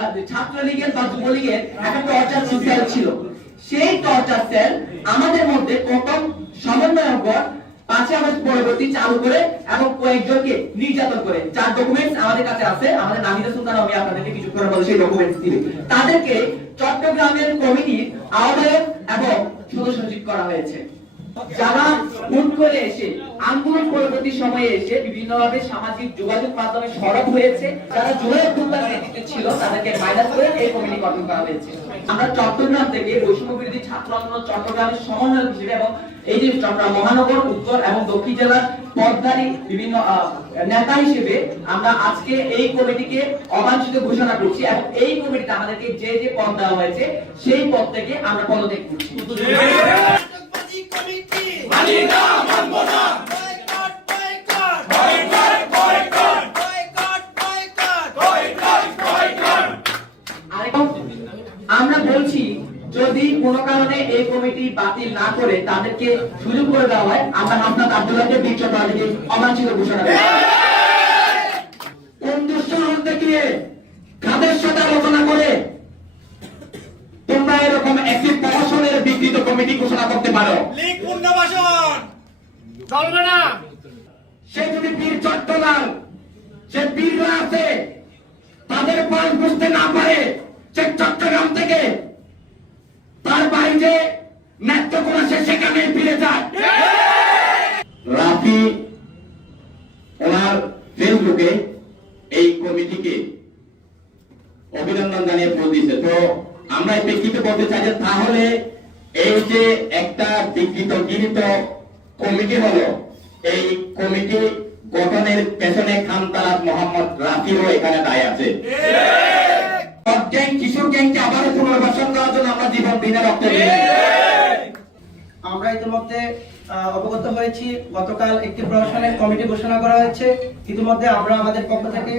ছাত্রলীগের বা যুবলীগের একটা টর্চার সেল ছিল। সেই টর্চার সেল আমাদের মধ্যে প্রথম সমন্বয়কগণ 5 আগস্ট পরবর্তী চালু করে এবং কয়েকজনকে নির্যাতন করে, যার ডকুমেন্টস আমাদের কাছে আছে। আমাদের নাহিদা সুলতান আমি আপনাদেরকে কিছুক্ষণের মধ্যে সেই ডকুমেন্টস দিবে। তাদেরকে চট্টগ্রামের কমিটির আহ্বায়ক এবং সদস্য সচিব করা হয়েছে। যারা হুট করে এসে আন্দোলন পরবর্তী সময়ে এসে বিভিন্নভাবে সামাজিক যোগাযোগ মাধ্যমে সরব হয়েছে, যারা জুলাই অভ্যুত্থান নেতৃত্বে ছিল তাদেরকে মাইনাস করে এই কমিটি গঠন করা হয়েছে। আমরা চট্টগ্রাম থেকে বৈষম্য বিরোধী ছাত্র আন্দোলন চট্টগ্রামের সমন্বয়ক হিসেবে এবং এই যে চট্টগ্রাম মহানগর, উত্তর এবং দক্ষিণ জেলার পদধারী বিভিন্ন নেতা হিসেবে আমরা আজকে এই কমিটিকে অবাঞ্ছিত ঘোষণা করছি এবং এই কমিটিতে আমাদেরকে যে যে পদ দেওয়া হয়েছে সেই পদ থেকে আমরা পদত্যাগ করছি। আমরা বলছি যদি কোনো কারণে এই কমিটি বাতিল না করে তাদেরকে সুযোগ করে দেওয়া হয়, আমরা হামনাত আব্দুল্লাহকে বিচ্ছন্নতাকে অবাঞ্ছিত ঘোষণা করি। কোন দুঃসাহস দেখিয়ে কাদের সাথে আলোচনা করে তোমরা এরকম একটি প্রশাসনের বিকৃত কমিটি ঘোষণা করতে পারো? লীগ পুনর্বাসন চলবে না। সে যদি বীর চট্টলাল, সে বীররা আছে, তাদের পাশ বুঝতে না পারে সে চট্টগ্রাম থেকে তার বাড়িতে নেত্রকোনা সে সেখানে ফিরে যায়। রাফি ওনার ফেসবুকে এই কমিটিকে অভিনন্দন জানিয়ে পোস্ট দিয়েছে। তো আমরা এই প্রেক্ষিতে বলতে চাই যে তাহলে এই যে একটা বিকৃত গৃহীত কমিটি হলো, এই কমিটি গঠনের পেছনে খানতালাত মোহাম্মদ রাফিও এখানে দায় আছে। কিশোর গ্যাংকে আবারও পুনর্বাসন করার জন্য আমরা জীবন দিনে রক্ত দিই। আমরা ইতিমধ্যে অবগত হয়েছি, গতকাল একটি প্রশাসনের কমিটি ঘোষণা করা হয়েছে। ইতিমধ্যে আমরা আমাদের পক্ষ থেকে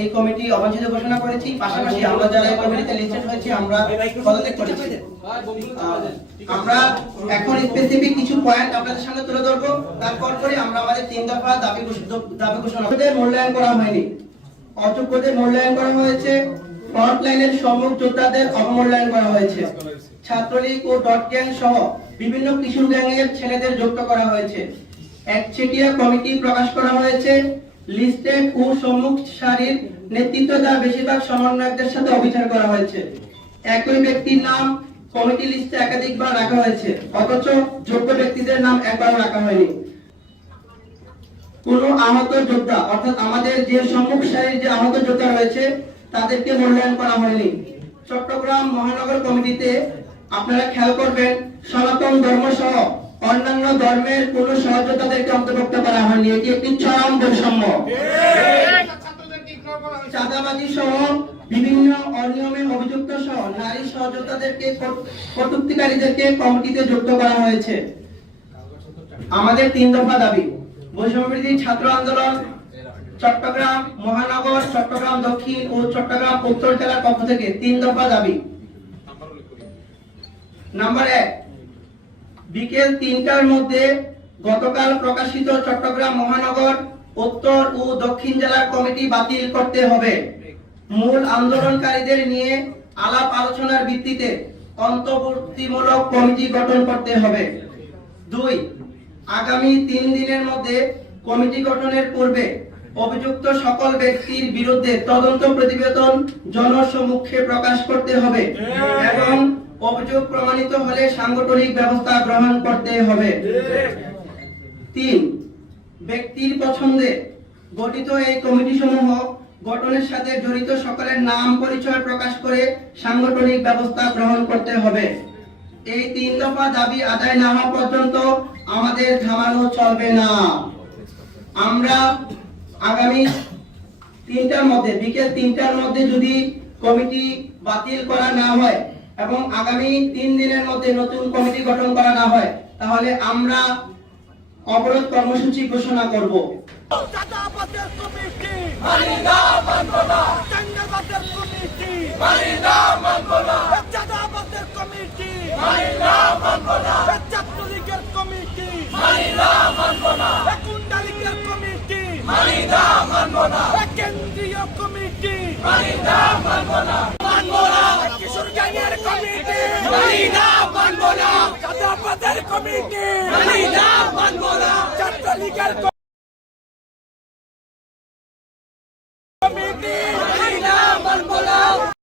এই কমিটি অবাঞ্ছিত ঘোষণা করেছি। পাশাপাশি আমরা যারা এই কমিটিতে লিস্টেড হয়েছি আমরা পদত্যাগ করেছি। আমরা এখন স্পেসিফিক কিছু পয়েন্ট আপনাদের সামনে তুলে ধরবো, তারপর করে আমরা আমাদের 3 দফা দাবি ঘোষণা মূল্যায়ন করা হয়নি, অযোগ্যদের মূল্যায়ন করা হয়েছে, ফ্রন্ট লাইনের সম্মুখ যোদ্ধাদের অবমূল্যায়ন করা হয়েছে, ছাত্রলীগ ও ডট গ্যাং সহ বিভিন্ন কিশোর গ্যাংয়ের ছেলেদের যুক্ত করা হয়েছে, একচেটিয়া কমিটি প্রকাশ করা হয়েছে, লিস্টেড ও সম্মুখ সারির নেতৃত্ব দেওয়া বেশিরভাগ সমন্বয়কদের সাথে অবিচার করা হয়েছে, একই ব্যক্তির নাম কমিটি লিস্টে একাধিকবার রাখা হয়েছে অথচ যোগ্য ব্যক্তিদের নাম একবারও রাখা হয়নি, কোন আহত যোদ্ধা অর্থাৎ আমাদের যে সম্মুখ সারির যে আহত যোদ্ধা রয়েছে তাদেরকে মূল্যায়ন করা হয়নি। চট্টগ্রাম মহানগর কমিটিতে আপনারা খেয়াল করবেন সনাতন ধর্ম সহ অন্যান্য ধর্মের কোন সহযোদ্ধাদেরকে অন্তর্ভুক্ত করা হয়নি। এটি একটি চরম বৈষম্য। চাঁদাবাজি সহ বিভিন্ন অনিয়মে অভিযুক্ত সহ নারী সহযোদ্ধাদেরকে, কটূক্তিকারীদেরকে কমিটিতে যুক্ত করা হয়েছে। আমাদের 3 দফা দাবি, বৈষম্যবিরোধী ছাত্র আন্দোলন চট্টগ্রাম মহানগর, চট্টগ্রাম দক্ষিণ ও চট্টগ্রাম উত্তর জেলার পক্ষ থেকে 3 দফা দাবি। নাম্বার 1, বিকেল 3টার মধ্যে গতকাল প্রকাশিত চট্টগ্রাম মহানগর, উত্তর ও দক্ষিণ জেলার কমিটি বাতিল করতে হবে। মূল আন্দোলনকারীদের নিয়ে আলাপ আলোচনার ভিত্তিতে অন্তর্বর্তীমূলক কমিটি গঠন করতে হবে। 2, আগামী 3 দিনের মধ্যে কমিটি গঠনের পূর্বে অভিযুক্ত সকল ব্যক্তির বিরুদ্ধে তদন্ত প্রতিবেদন জনসমক্ষে প্রকাশ করতে হবে এবং অভিযোগ প্রমাণিত হলে সাংগঠনিক ব্যবস্থা গ্রহণ করতে হবে। 3, ব্যক্তির পছন্দে গঠিত এই কমিটি সমূহ গঠনের সাথে জড়িত সকলের নাম পরিচয় প্রকাশ করে সাংগঠনিক ব্যবস্থা গ্রহণ করতে হবে। এই 3 দফা দাবি আদায় না হওয়া পর্যন্ত আমাদের থামানো চলবে না। আমরা আগামী 3টার মধ্যে, বিকেল 3টার মধ্যে যদি কমিটি বাতিল করা না হয় এবং আগামী 3 দিনের মধ্যে নতুন কমিটি গঠন করা না হয় তাহলে আমরা অবরোধ কর্মসূচি ঘোষণা করব। চাঁদাবাজের কমিটি মানি না, মানব না। চাঁদাবাজের কমিটি মানি না, মানব না। চাঁদাবাজের কমিটি মানি না, মানব না। ছাত্রলীগের কমিটি মানি না, মানব না। কুণ্ডালীগের কমিটি মানি না, মানব না। কেন্দ্রীয় কমিটি মানি না, মানব না। কমিটি মানি না মানব না ছাত্রলীগের কমিটি